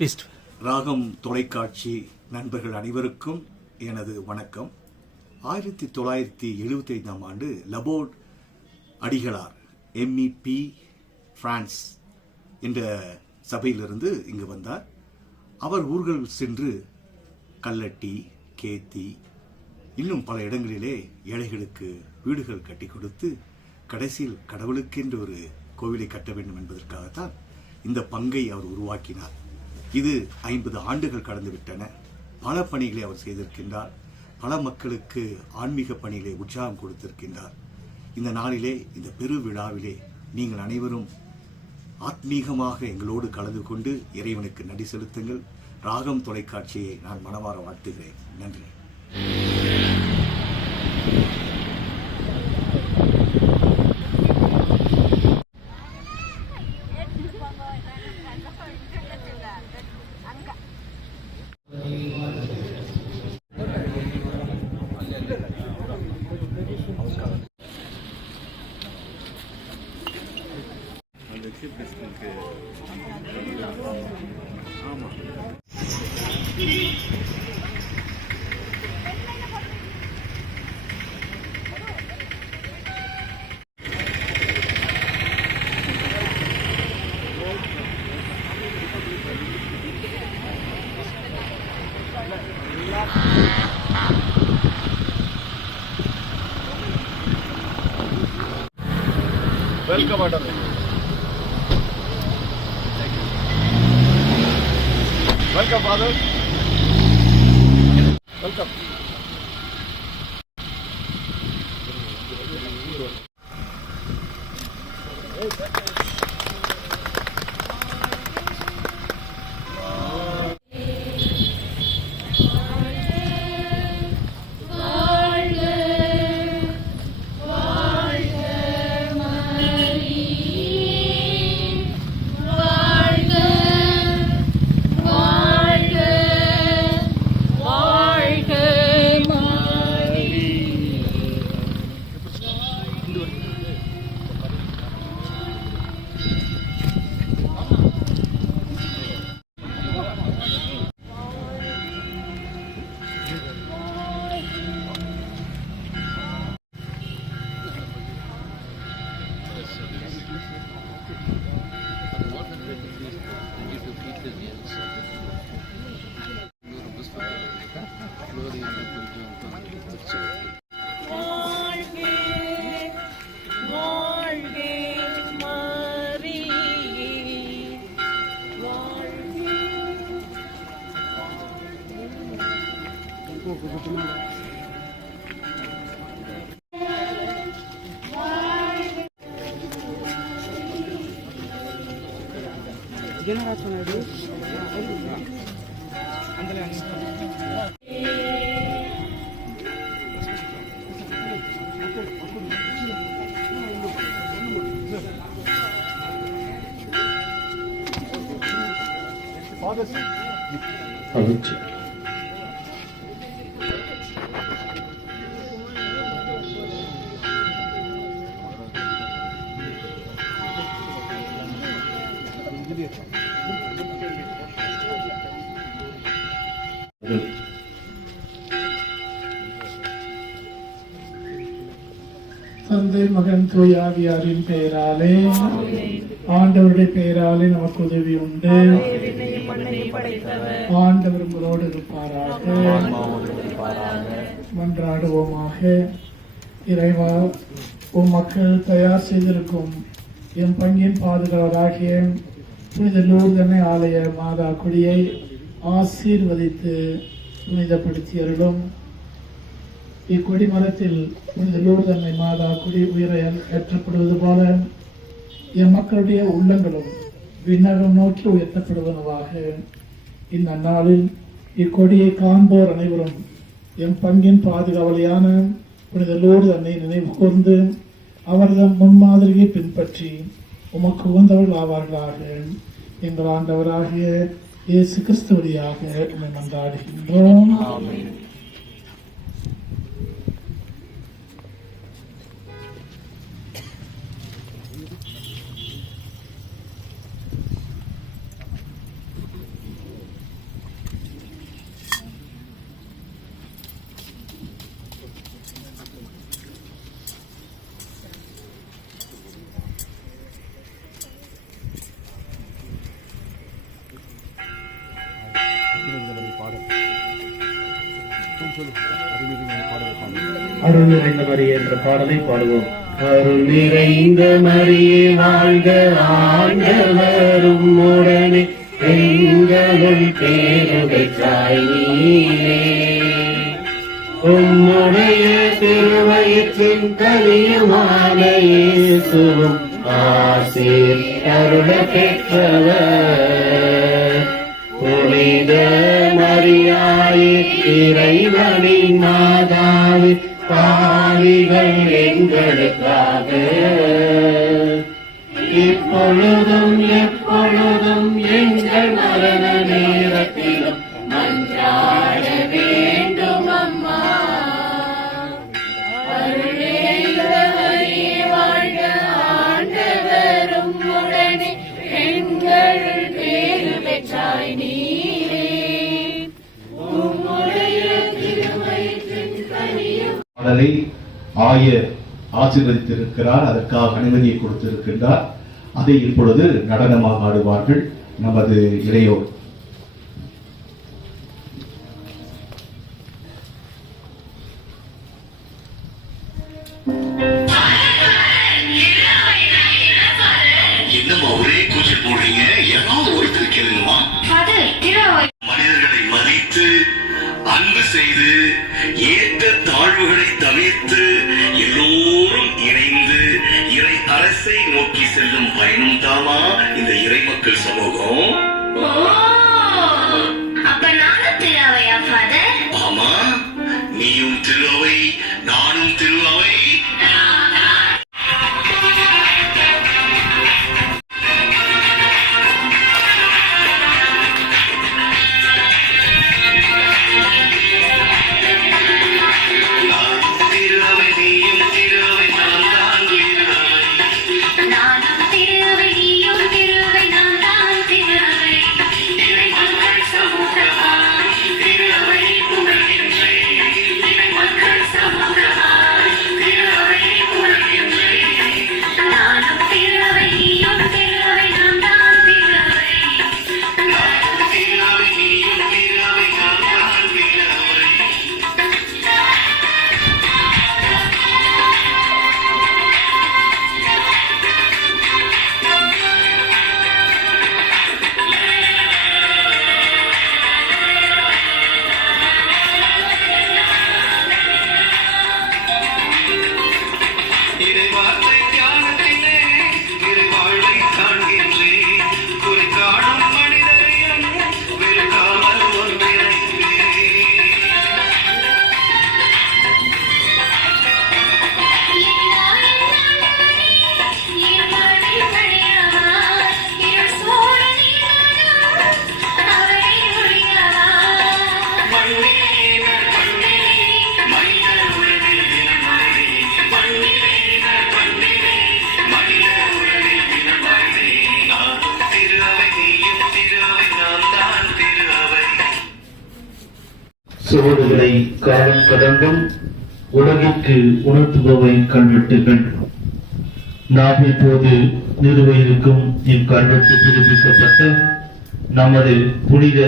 Please ராகம் தொலைக்காட்சி நண்பர்கள் அனைவருக்கும் எனது வணக்கம். ஆயிரத்தி தொள்ளாயிரத்தி எழுபத்தி ஐந்தாம் ஆண்டு லபோர்ட் அடிகளார் எம்இபி பிரான்ஸ் என்ற சபையிலிருந்து இங்கு வந்தார். அவர் ஊர்கள் சென்று கல்லட்டி கேத்தி இன்னும் பல இடங்களிலே ஏழைகளுக்கு வீடுகள் கட்டி கொடுத்து கடைசியில் கடவுளுக்கென்று ஒரு கோவிலை கட்ட வேண்டும் என்பதற்காகத்தான் இந்த பங்கை அவர் உருவாக்கினார். இது ஐம்பது ஆண்டுகள் கடந்துவிட்டன பல பணிகளை அவர் செய்திருக்கின்றார். பல மக்களுக்கு ஆன்மீக பணிகளை உற்சாகம் கொடுத்திருக்கின்றார். இந்த நாளிலே இந்த பெரு விழாவிலே நீங்கள் அனைவரும் ஆத்மீகமாக எங்களோடு கலந்து கொண்டு இறைவனுக்கு நன்றி செலுத்துங்கள். ராகம் தொலைக்காட்சியை நான் மனமாற வாழ்த்துகிறேன். நன்றி. వెల్కమ్ అంటారు వెల్కమ్ ఫాదర్ వెల్కమ్ மகிழ்ச்சி தந்தை மகன் தூயாவியாரின் பெயராலே ஆண்டவருடைய பெயராலே நமக்கு உதவி உண்டு. ஆண்டவர் உங்களோடு இருப்பாராக. மன்றாடுவோமாக. இறைவா உன் மக்கள் தயார் செய்திருக்கும் என் பங்கின் பாதுகாவலாகிய புனித லூர்தனை ஆலய மாதா குடியை ஆசீர்வதித்து புனிதப்படுத்தி இக்கொடி மரத்தில் புனித லூர்தன்னை மாதா குடி உயிரை ஏற்றப்படுவது போல என் மக்களுடைய உள்ளங்களும் விண்ணகம் நோக்கி உயர்த்தப்படுவனவாக. இந்த நாளில் இக்கொடியை காண்போர் அனைவரும் என் பங்கின் பாதுகாவலியான புனித லூர்தன்னை நினைவு கூர்ந்து அவரது முன்மாதிரியை பின்பற்றி உமக்கு உகந்தவர்கள் ஆவார்களாக. எங்கள் ஆண்டவராகிய இயேசு கிறிஸ்துவடியாக வழியாக மன்றாடுகின்றோம். அருள் நிறைந்த மரியே என்ற பாடலை பாடுவோம் அருள் நிறைந்த மரியே வாழ்க ஆண்டவரும் உடனே எங்களுள் பேருடைத்தாய் நீரே உம்முடைய திருவயிற்றின் கலியுமான இயேசுவும் ஆசீர் அருள பெற்றவர். எங்களுக்காக இப்பொழுதும் ஆசீர்வதித்திருக்கிறார் அதற்காக அனுமதியை கொடுத்திருக்கின்றார். அதை இப்பொழுது நடனமாக ஆடுவார்கள் நமது இளையோர். தாமா இந்த இறை மக்கள் சமூகம். ஆமா நீயும் திருவை நானும் சுவடுகளை காலம் கடந்தும் உலகிற்கு உணர்த்துபவை கல்வெட்டுகள் நாம் இப்போது நிறுவ இருக்கும் இக்கல்வெட்டு புதுப்பிக்கப்பட்ட நமது புனித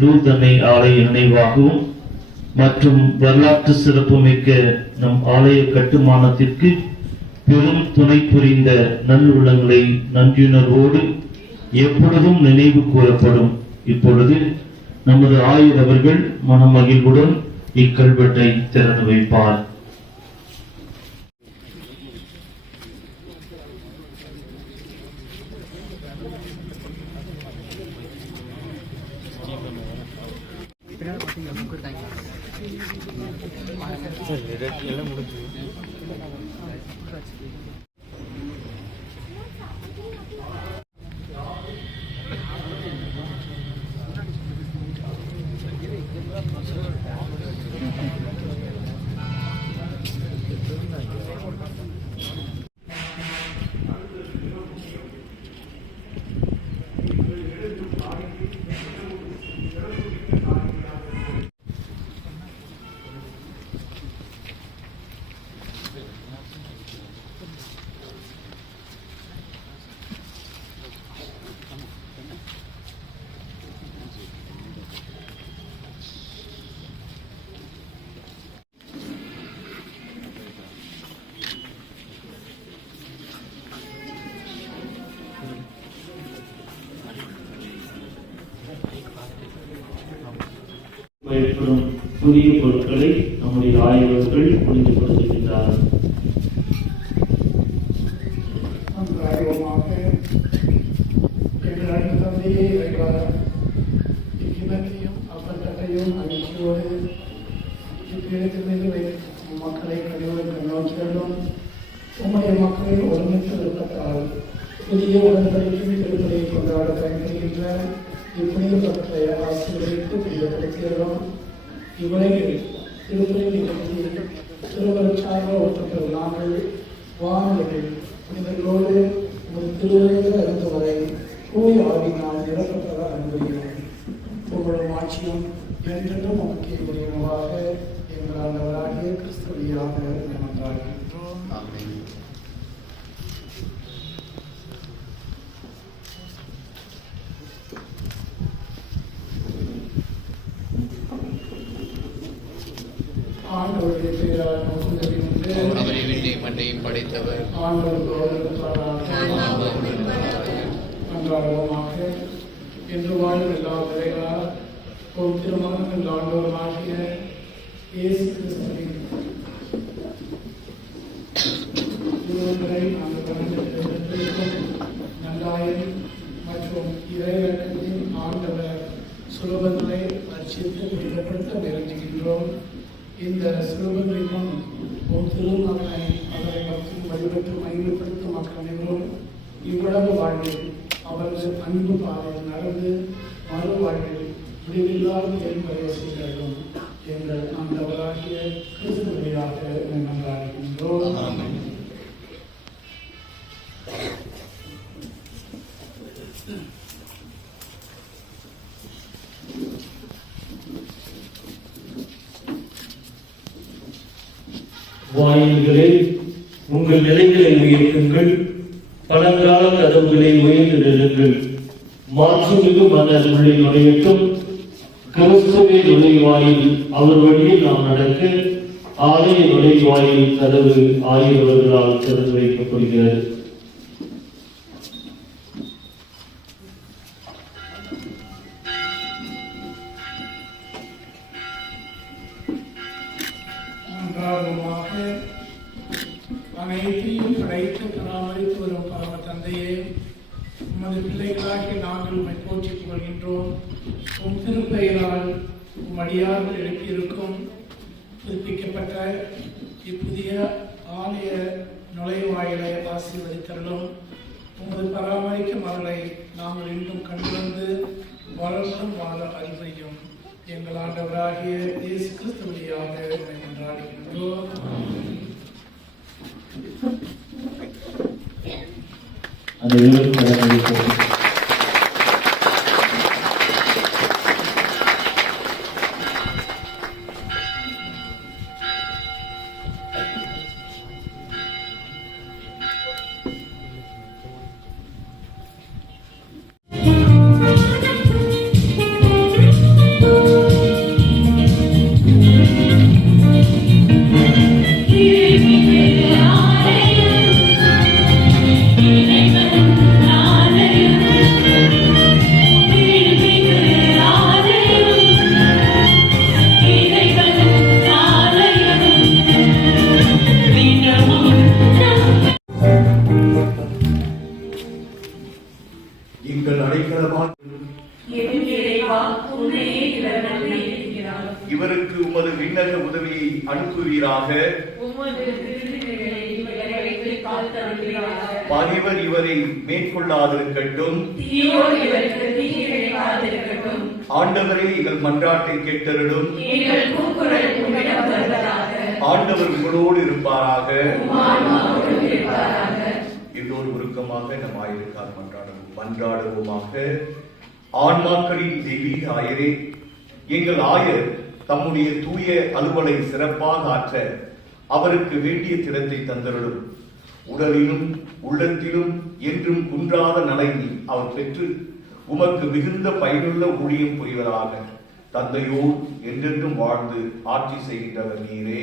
லூர்தனை ஆலய நினைவாகவும் மற்றும் வரலாற்று சிறப்புமிக்க நம் ஆலய கட்டுமானத்திற்கு பெரும் துணை புரிந்த நல்லுள்ளங்களை நன்றியுணர்வோடு எப்பொழுதும் நினைவு கூறப்படும். இப்பொழுது நமது ஆயுதவர்கள் மனமகிழ்வுடன் இக்கல்வெட்டை திறந்து வைப்பார். எல்லாம் முடிஞ்சு ஏற்படும் புதிய பொருட்களை நம்முடைய ஆய்வகர்கள் புரிந்து கொடுத்திருக்கின்றார்கள் விண்ணை மண்ணையும் படைத்தவர் அன்றாடமாக என்று வாழும் எல்லா விரைகளா ஒரு திருமணங்கள் ஆண்டவராகிய இயேசு கிறிஸ்துவின் திருவுருளை நாங்கள் கலந்து நல்லாயம் மற்றும் இறைவழக்கத்தின் ஆண்டவர் சுலபங்களை அர்ச்சித்து புனிதப்படுத்த விரும்புகின்றோம் இந்த சுலபங்களின் முன் ஒரு திருமகனை அவரை மற்றும் வழிபட்டு மகிழ்ப்படுத்தும் மக்கள் அனைவரும் இவ்வளவு வாழ்வில் அவரது அன்பு பாதையில் நடந்து மறு வாழ்வில் எங்கள் ஆண்டவராகிய நன்றாகின்றோம் வாயில்களே உங்கள் நிலைகளை உயர்த்துங்கள். பழங்கால கதவுகளை உயர்ந்து நிறுங்கள் மாற்றுமிகு மன்னர் உள்ளே நுழையட்டும். கிறிஸ்துவின் நுழைவாயில் அவர் வழியில் நாம் நடக்க ஆலய நுழைவாயில் கதவு ஆகியவர்களால் திறந்து வைக்கப்படுகிறது. அனைத்தையும் படைத்து பராமரித்து வரும் பரம தந்தையே உமது பிள்ளைகளாகி நாங்கள் உம்மை போற்றிக் கொள்கின்றோம் உம் திருப்பெயரால் உம் அடியார்கள் எழுப்பியிருக்கும் புதுப்பிக்கப்பட்ட இப்புதிய ஆலய நுழைவாயிலை ஆசீர்வதித்தருளும். உமது பராமரிக்கும் மகளை நாங்கள் இன்னும் கண்டுவந்து வளர்ந்தும் வாழ அறிவையும் எங்கள் ஆண்டவராகிய இயேசு கிறிஸ்து வழியாக உம்மை கொண்டாடுகின்றோம் அனைவரும் கடமைப்போம் ஆயிருக்கார் மன்றாடுவோம் மன்றாடுவோமாக ஆன்மாக்களின் தெய்வீக ஆயரே எங்கள் ஆயர் தம்முடைய தூய அலுவலை சிறப்பாக ஆற்ற அவருக்கு வேண்டிய திறத்தை தந்தருளும். உடலிலும் உள்ளத்திலும் என்றும் குன்றாத நலனை அவர் பெற்று உமக்கு மிகுந்த பயனுள்ள ஊழியம் புரிவதாக தந்தையோர் என்றென்றும் வாழ்ந்து ஆட்சி செய்கின்றவர் நீரே.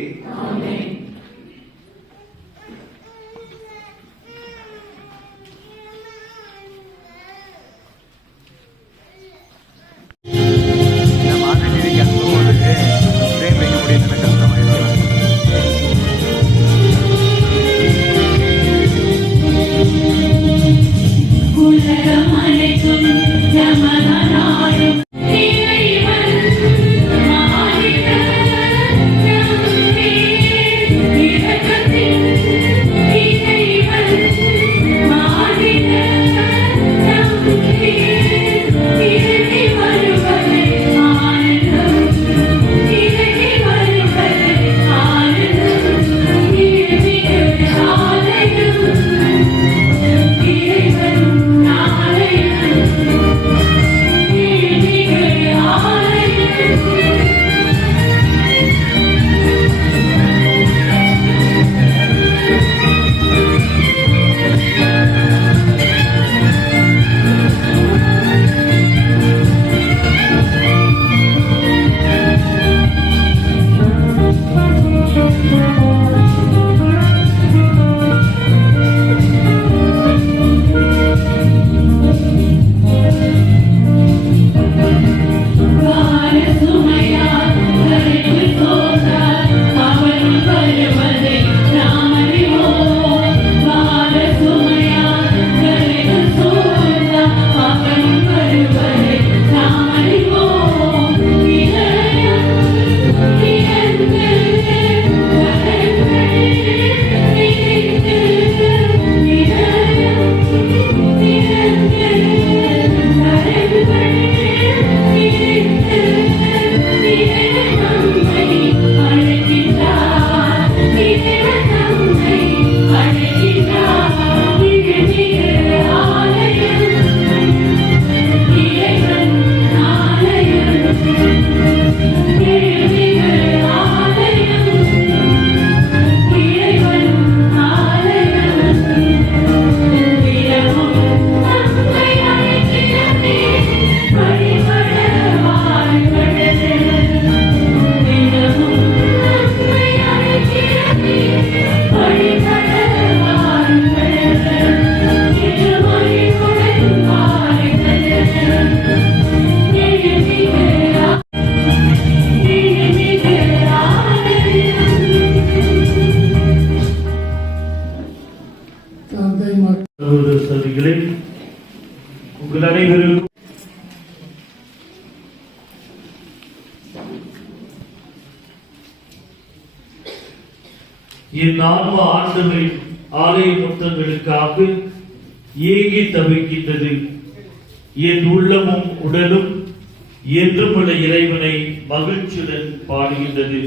என்றுமுள்ள இறைவனை மகிழ்ச்சியுடன் பாடுகின்றது.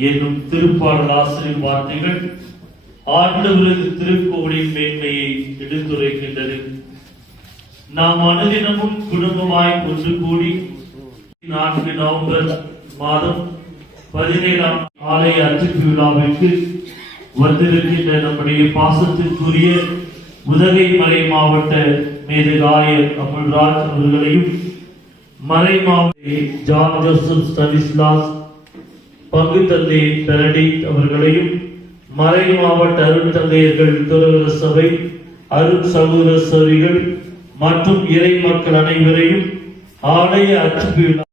என்னும் திருப்பாடல் ஆசிரியர் வார்த்தைகள் ஆண்டவரது திருக்கோவிலின் மேன்மையை எடுத்துரைக்கின்றது நாம் அனுதினமும் குடும்பமாய் ஒன்று கூடி நான்கு நவம்பர் மாதம் பதினேழாம் ஆலய அச்சுக்கு விழாவிற்கு வந்திருக்கின்ற நம்முடைய பாசத்திற்குரிய உதகை மலை மாவட்ட மேதகாயர் அமல்ராஜ் அவர்களையும் மறை மாவட்ட ஜான் ஜோசப் ஸ்டனிஸ்லாஸ் பங்கு தந்தை பெனடிக் அவர்களையும் மறை மாவட்ட அருள் தந்தையர்கள் துறவர சபை அருள் சகோதர சபைகள் மற்றும் இறை மக்கள் அனைவரையும் ஆலய அச்சுப்பு விழா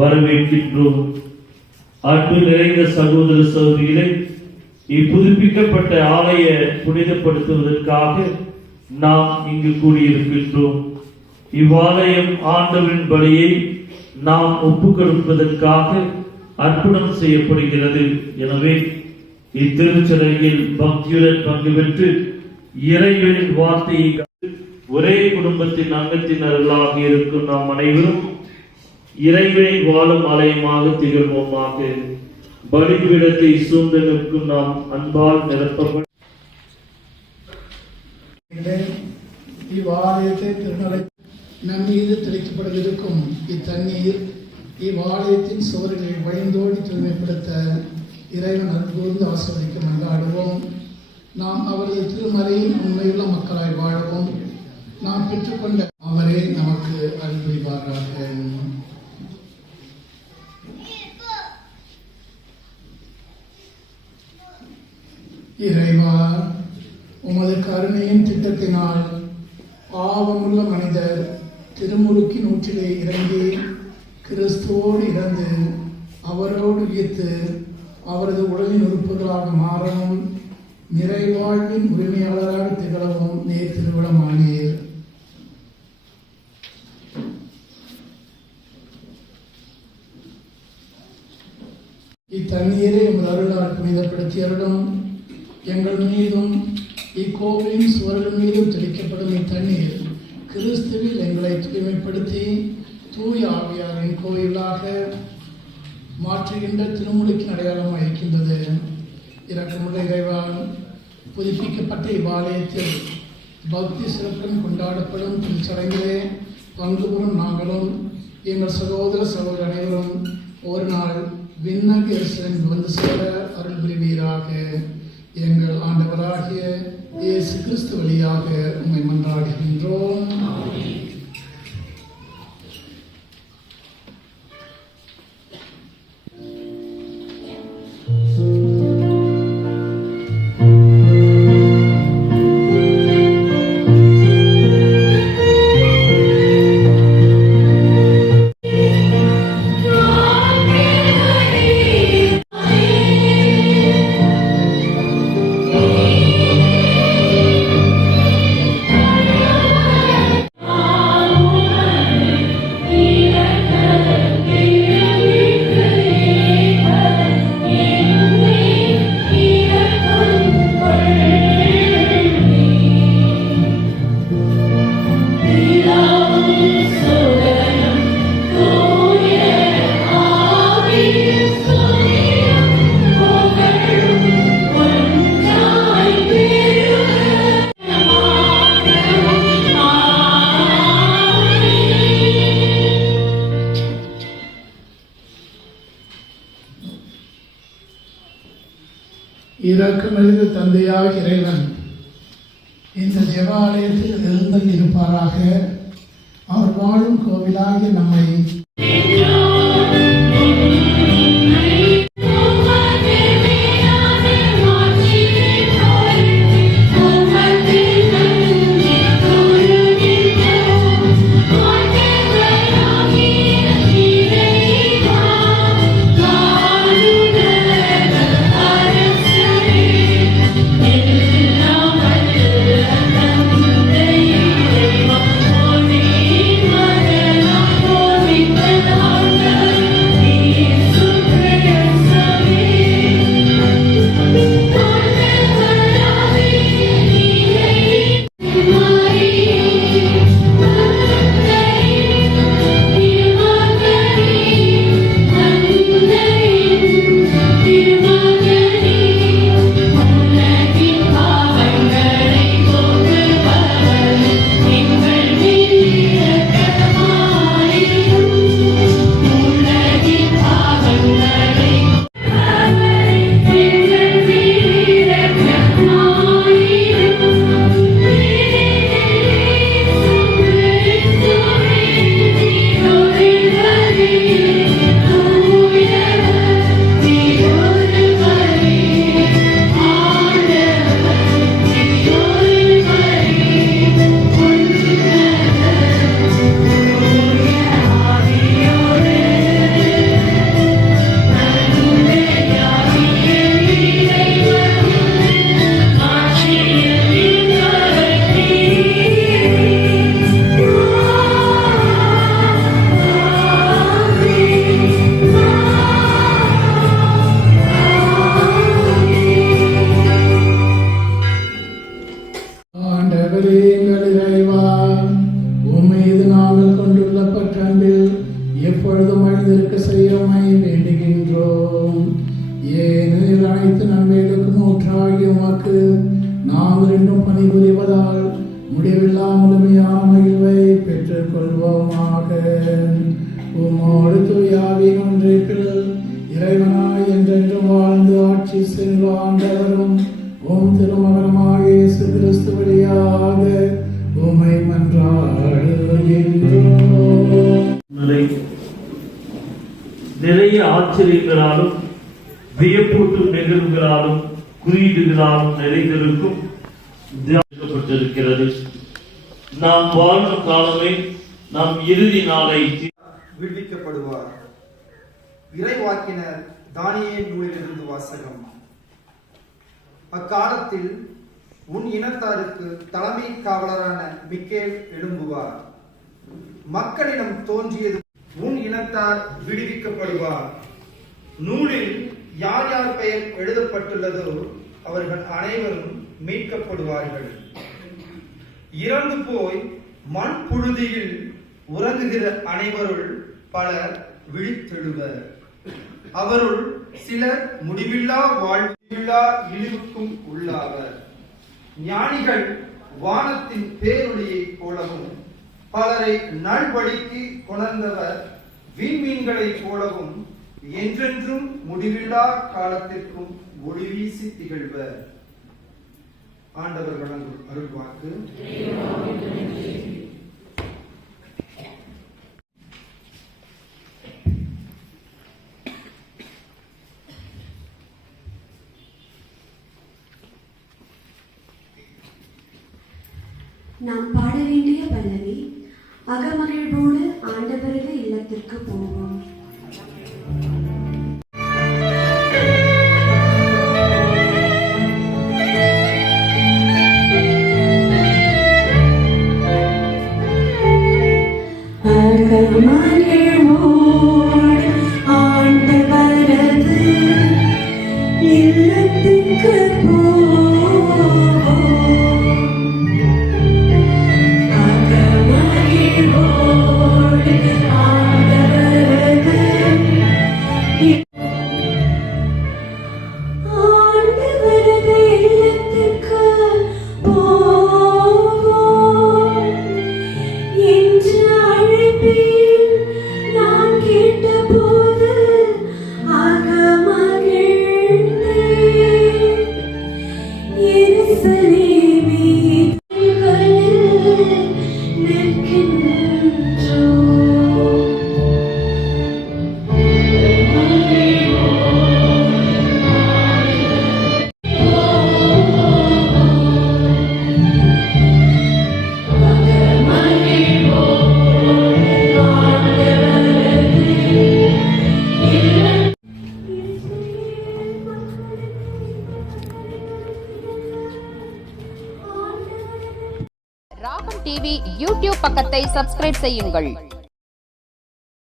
வரவேற்கின்றோம். அன்பு நிறைந்த சகோதர சகோதரிகளை இப்புதுப்பிக்கப்பட்ட ஆலய புனிதப்படுத்துவதற்காக நாம் இங்கு கூடியிருக்கின்றோம். இவ்வாலயம் ஆண்டவரின் பலியை நாம் ஒப்புக்கொடுப்பதற்காக அர்ப்பணம் செய்யப்படுகிறது. எனவே இத்திருச்சலையில் பக்தியுடன் பங்கு பெற்று இறைவனின் வார்த்தையை ஒரே குடும்பத்தின் அங்கத்தினர்களாக இருக்கும் நாம் அனைவரும் இறைவனை வாழும் ஆலயமாக திகழ்வோமாக. பலிபீடத்தை சூழ்ந்து நிற்கும் நாம் அன்பால் நிரப்பப்படும். இவ்வாலயத்தை திருநலை நம் மீது தெளிக்கப்படவிருக்கும் இத்தண்ணீர் இவ்வாலயத்தின் சுவர்களை வழிந்தோடி தூய்மைப்படுத்த இறைவன் அற்புதந்து ஆசிரியக்க மன்றாடுவோம். நாம் அவரது திருமறையின் உண்மையுள்ள மக்களாய் வாழவும். நாம் பெற்றுக்கொண்ட அவரே நமக்கு அன்புரிவாராக இறைவா உமது கருணையின் திட்டத்தினால் பாவமுள்ள மனித திருமுழுக்கி நூற்றிலே இறங்கி கிறிஸ்துவோடு இறந்து அவரோடு உயிர்த்து அவரது உடலின் உறுப்புகளாக மாறவும் நிறைவாழ்வின் உரிமையாளராக திகழவும் நேர் திருவிழமானீர் இத்தண்ணீரை எங்கள் அருளால் புனிதப்படுத்தி அருளும் எங்கள் மீதும் இக்கோவிலின் சுவர்கள் மீதும் தெளிக்கப்படும் இத்தண்ணீர். கிறிஸ்துவில் எங்களை தூய்மைப்படுத்தி தூய ஆவியாரின் கோயிலாக மாற்றுகின்ற திருமுழுக்கின் அடையாளமாக இருக்கின்றது இறக்கமுள்ள இறைவான் புதுப்பிக்கப்பட்ட இவ்வாலயத்தில் பக்தி சிறப்புடன் கொண்டாடப்படும் திருச்சடங்கிலே பங்கு பெறும் நாங்களும் எங்கள் சகோதர சகோதர அனைவரும் ஒரு நாள் விண்ணக வந்து சேர அருள் புரிவீராக எங்கள் ஆண்டவராகிய இயேசு கிறிஸ்து வழியாக உண்மை மன்றாடுகின்றோம். அக்காலத்தில் உன் இனத்தாருக்கு தலைமை காவலரான மிக்கேல் எழும்புவார். மக்களிடம் தோன்றியது உன் இனத்தார் விடுவிக்கப்படுவார். நூலில் யார் யார் பெயர் எழுதப்பட்டுள்ளதோ அவர்கள் அனைவரும் மீட்கப்படுவார்கள். இறந்து போய் மண் புழுதியில் உறங்குகிற அனைவருள் பலர் விழித்தெழுவர். அவருள் சிலர் முடிவில்லா வாழ்வில்லா இழிவுக்கும் உள்ளாவர். ஞானிகள் வானத்தின் பேரொளியைப் போலவும் பலரை நல்வழிக்கு கொணர்ந்தவர் விண்மீன்களைப் போலவும் என்றென்றும் முடிவில்லா காலத்திற்கும் ஒளி வீசி திகழ்வர். ஆண்டவர் வழங்கும் அருள்வாக்கு. நாம் பாட வேண்டிய பல்லவி அகமகிழ்வோடு ஆண்டவரது இல்லத்திற்கு போவோம். சப்ஸ்கிரைப் செய்யுங்கள்.